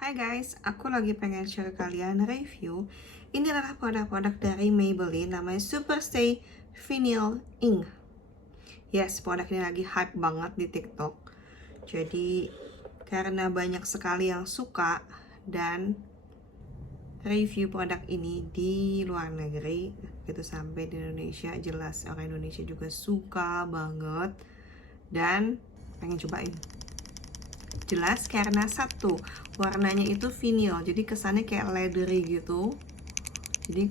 Hai guys, aku lagi pengen share kalian review. Ini adalah produk-produk dari Maybelline, namanya Superstay Vinyl Ink. Yes, produk ini lagi hype banget di TikTok. Jadi karena banyak sekali yang suka dan review produk ini di luar negeri, gitu sampai di Indonesia, jelas orang Indonesia juga suka banget dan pengen cobain. Jelas karena satu, warnanya itu vinyl, jadi kesannya kayak leathery gitu. Jadi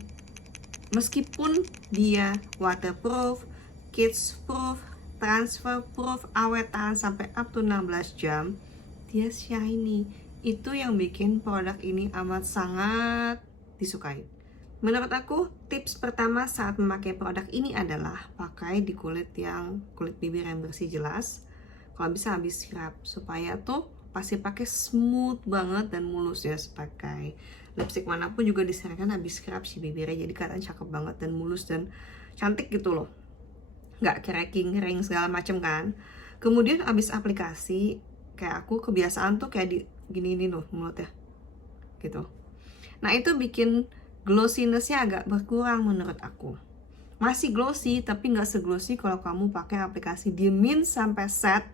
meskipun dia waterproof, kids proof, transfer proof, awet tahan sampai up to 16 jam, dia shiny. Itu yang bikin produk ini amat sangat disukai. Menurut aku, tips pertama saat memakai produk ini adalah pakai di kulit bibir yang bersih jelas. Kalau bisa habis scrub supaya tuh pasti pakai smooth banget dan mulus ya. Pakai lipstick manapun juga disarankan habis scrub si bibirnya, jadi kelihatan cakep banget dan mulus dan cantik gitu loh, nggak cracking, kering segala macem kan. Kemudian habis aplikasi, kayak aku kebiasaan tuh kayak di gini loh mulutnya gitu. Nah itu bikin glossiness-nya agak berkurang menurut aku. Masih glossy, tapi nggak seglossy kalau kamu pakai aplikasi diemin sampai set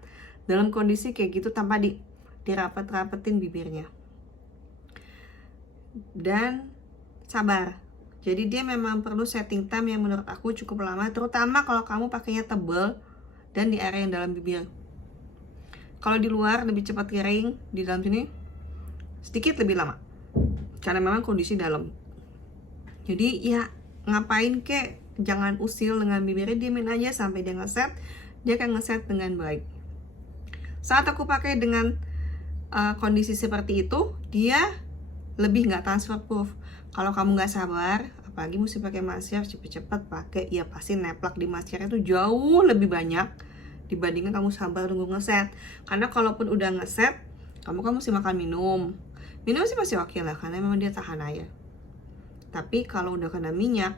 dalam kondisi kayak gitu tanpa dirapet-rapetin bibirnya. Dan sabar. Jadi dia memang perlu setting time yang menurut aku cukup lama, terutama kalau kamu pakainya tebel dan di area yang dalam bibir. Kalau di luar lebih cepat kering, di dalam sini sedikit lebih lama. Karena memang kondisi dalam. Jadi ya ngapain kek, jangan usil dengan bibirnya, diemin aja sampai dia ngeset. Dia akan ngeset dengan baik. Saat aku pakai dengan kondisi seperti itu, dia lebih nggak transfer proof. Kalau kamu nggak sabar, apalagi mesti pakai mascara, cepet-cepet pakai, ya pasti neplak di mascara itu jauh lebih banyak dibandingkan kamu sabar tunggu ngeset. Karena kalaupun udah ngeset, kamu mesti makan minum sih masih oke lah, karena memang dia tahan air. Tapi kalau udah kena minyak,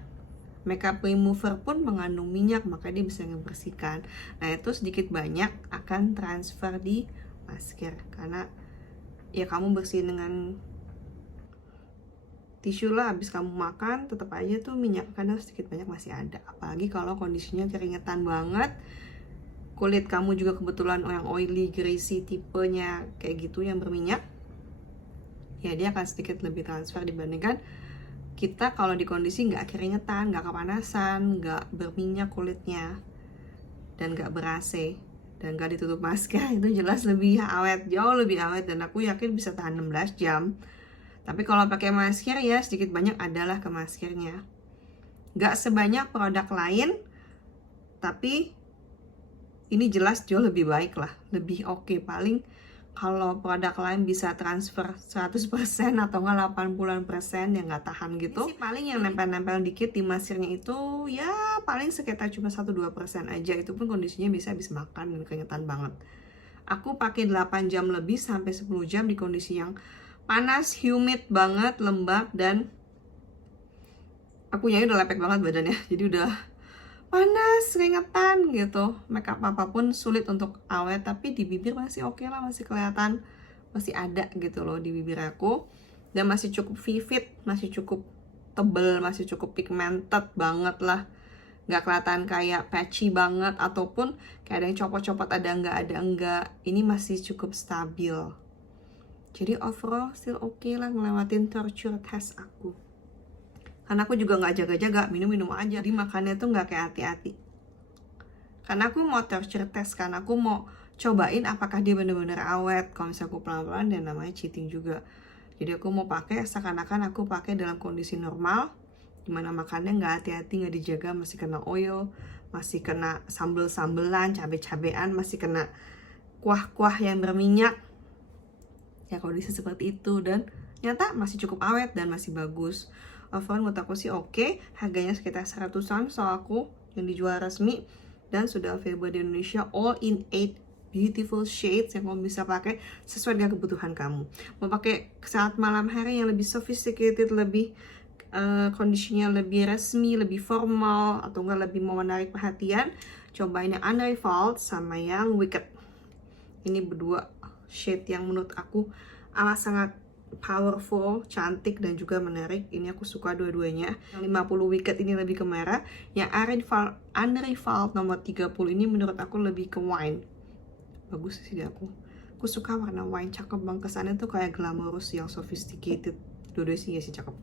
makeup remover pun mengandung minyak, maka dia bisa ngebersihkan. Nah itu sedikit banyak akan transfer di masker, karena ya kamu bersihin dengan tisu lah, habis kamu makan tetap aja tuh minyak kadang sedikit banyak masih ada. Apalagi kalau kondisinya keringetan banget, kulit kamu juga kebetulan yang oily, greasy tipenya kayak gitu yang berminyak, ya dia akan sedikit lebih transfer dibandingkan kita kalau di kondisi nggak keringetan, nggak kepanasan, nggak berminyak kulitnya, dan nggak ber-AC, dan nggak ditutup masker. Itu jelas lebih awet, jauh lebih awet, dan aku yakin bisa tahan 16 jam. Tapi kalau pakai masker ya sedikit banyak adalah ke maskernya. Nggak sebanyak produk lain, tapi ini jelas jauh lebih baik lah, lebih oke. Paling kalau produk lain bisa transfer 100% atau enggak 80% yang nggak tahan gitu. Ini sih paling yang nempel-nempel dikit di maskernya itu ya paling sekitar cuma 1-2% aja. Itu pun kondisinya bisa habis makan dan keringetan banget. Aku pakai 8 jam lebih sampai 10 jam di kondisi yang panas, humid banget, lembab, dan aku udah lepek banget badannya. Jadi udah panas, keringetan gitu. Makeup apapun sulit untuk awet, tapi di bibir masih oke lah, masih kelihatan, masih ada gitu loh di bibir aku. Dan masih cukup vivid, masih cukup tebel, masih cukup pigmented banget lah. Nggak kelihatan kayak patchy banget, ataupun kayak ada yang copot-copot, ada enggak. Ini masih cukup stabil. Jadi overall still oke lah ngelewatin torture test aku. Karena aku juga nggak jaga-jaga, minum-minum aja. Jadi makannya tuh nggak kayak hati-hati. Karena aku mau torture test, karena aku mau cobain apakah dia bener-bener awet. Kalau misalnya aku pelan-pelan, dan namanya cheating juga. Jadi aku mau pakai seakan-akan aku pakai dalam kondisi normal, dimana makannya nggak hati-hati, nggak dijaga, masih kena oil, masih kena sambel-sambelan, cabe-cabean, masih kena kuah-kuah yang berminyak. Ya kondisi seperti itu, dan nyata masih cukup awet dan masih bagus. Overall menurut aku sih oke. Harganya sekitar 100-an so aku yang dijual resmi, dan sudah available di Indonesia, all in 8 beautiful shades yang kamu bisa pakai sesuai dengan kebutuhan kamu. Mau pakai saat malam hari yang lebih sophisticated, lebih kondisinya lebih resmi, lebih formal, atau enggak lebih mau menarik perhatian, cobain yang Unrivaled sama yang Wicked. Ini berdua shade yang menurut aku amat sangat powerful, cantik, dan juga menarik. Ini aku suka dua-duanya. Yang 50 wicket ini lebih ke merah. Yang Unrivaled nomor 30 ini menurut aku lebih ke wine. Bagus sih aku. Aku suka warna wine, cakep banget. Kesannya tuh kayak glamorous yang sophisticated. Dua-duanya sih ya sih cakep.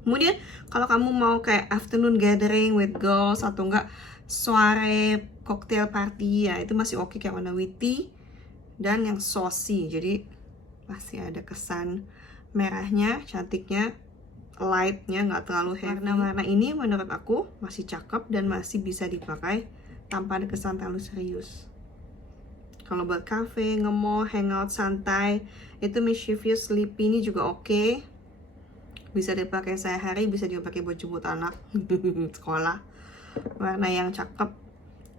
Kemudian kalau kamu mau kayak afternoon gathering with girls atau enggak soiree cocktail party, ya itu masih oke kayak warna witty dan yang saucy. Jadi masih ada kesan merahnya, cantiknya, lightnya, nggak terlalu heavy. Warna-warna ini menurut aku masih cakep dan masih bisa dipakai tanpa ada kesan terlalu serius. Kalau buat cafe, nge-mall, hangout, santai, itu mischievous, sleepy ini juga oke. Bisa dipakai sehari, bisa dipakai buat jemput anak sekolah. Warna yang cakep.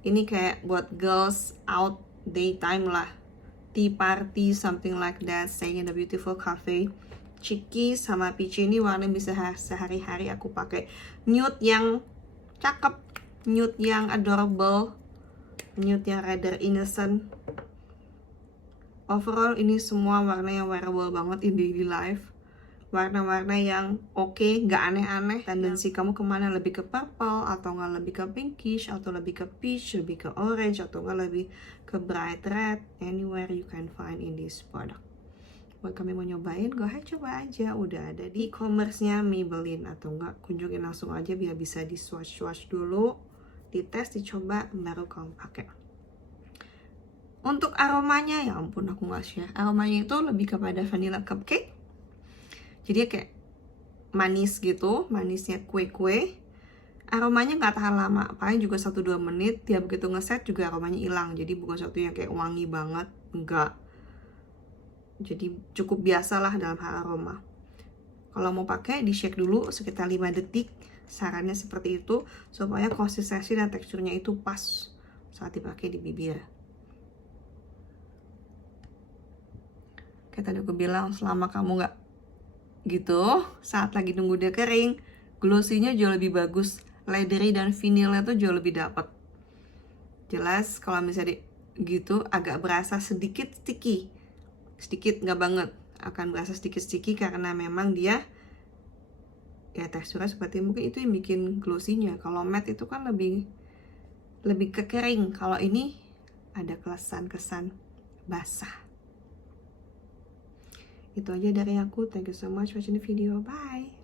Ini kayak buat girls out daytime lah. Tea party, something like that, staying in a beautiful cafe. Cheeky sama peachy ini warna bisa sehari-hari aku pakai. Nude yang cakep, nude yang adorable, nude yang rather innocent. Overall ini semua warna yang wearable banget in daily life. Warna-warna yang oke, nggak aneh-aneh. Tendensi kamu kemana, lebih ke purple atau nggak lebih ke pinkish atau lebih ke peach, lebih ke orange atau nggak lebih ke bright red. Anywhere you can find in this product. Buat kami mau nyobain, go ahead coba aja. Udah ada di e-commerce-nya Maybelline atau nggak kunjungin langsung aja biar bisa di swatch dulu, dites, dicoba, baru kamu pakai. Untuk aromanya, ya ampun aku nggak share. Aromanya itu lebih kepada vanilla cupcake. Jadi kayak manis gitu, manisnya kue-kue. Aromanya nggak tahan lama, paling juga 1-2 menit. Dia begitu ngeset juga aromanya hilang. Jadi bukan sesuatu yang kayak wangi banget, enggak. Jadi cukup biasalah dalam hal aroma. Kalau mau pakai, di shake dulu sekitar 5 detik. Sarannya seperti itu, supaya konsistensi dan teksturnya itu pas saat dipakai di bibir. Kayak tadi aku bilang, selama kamu nggak gitu, saat lagi nunggu dia kering, glossy-nya jauh lebih bagus, leathery dan vinilnya tuh jauh lebih dapet. Jelas kalau misalnya gitu agak berasa sedikit sticky, sedikit nggak banget, akan berasa sedikit sticky karena memang dia ya teksturnya seperti mungkin itu yang bikin glossy-nya. Kalau matte itu kan lebih ke kering, kalau ini ada kesan basah. Itu aja dari aku. Thank you so much watching the video. Bye.